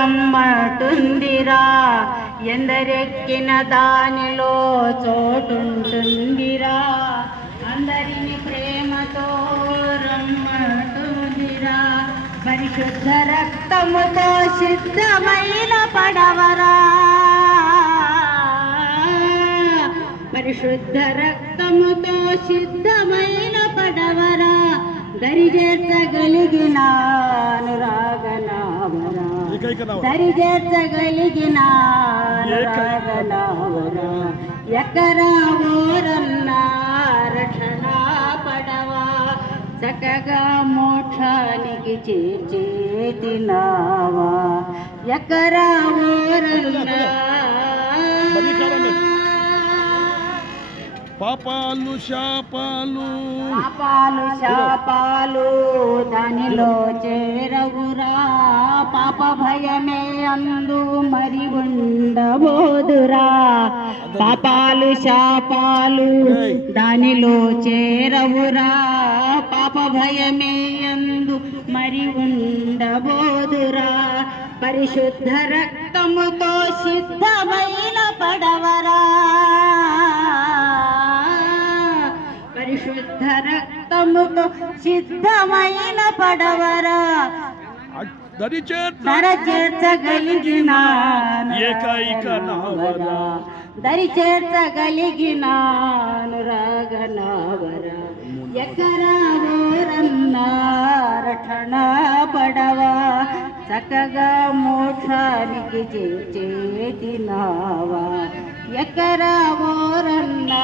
రమ్మంటుందిరా ఎందరెక్కిన దానిలో చోటుంటుందిరా. అందరిని ప్రేమతో రమ్మటుందిరా. పరిశుద్ధ రక్తముతో సిద్ధమైన పడవరా. పరిశుద్ధ రక్తముతో సిద్ధమైన పడవరా. దరిజేర్చగలిగినాను ఎక్కరా ఓరన్నా రక్షణ పడవా చక్కగా మోక్షానికి చేర్చేతి నావా ఎక్కరా ఓరన్నా పాపాలు శాపాలు పాపాలు శాపాలు దానిలో చేరవురా పాప భయమే అందు మరి ఉండబోదురా. పాపాలు శాపాలు దానిలో చేరవురా. పాప భయమే అందు మరి ఉండబోదురా. పరిశుద్ధ రక్తముతో సిద్ధమైన పడవరా. పరిశుద్ధ రక్తముతో సిద్ధమైన పడవరా. దరిచేర్చ ధర చేర్చగలిగిన ఏకైక నావరా. దరి చేర్చగలిగిన అనురాగనావర ఎకరా ఊరన్నా రక్షణ పడవా. చక్కగా మోక్షానికి చేతి నావా ఎకరా ఊరన్నా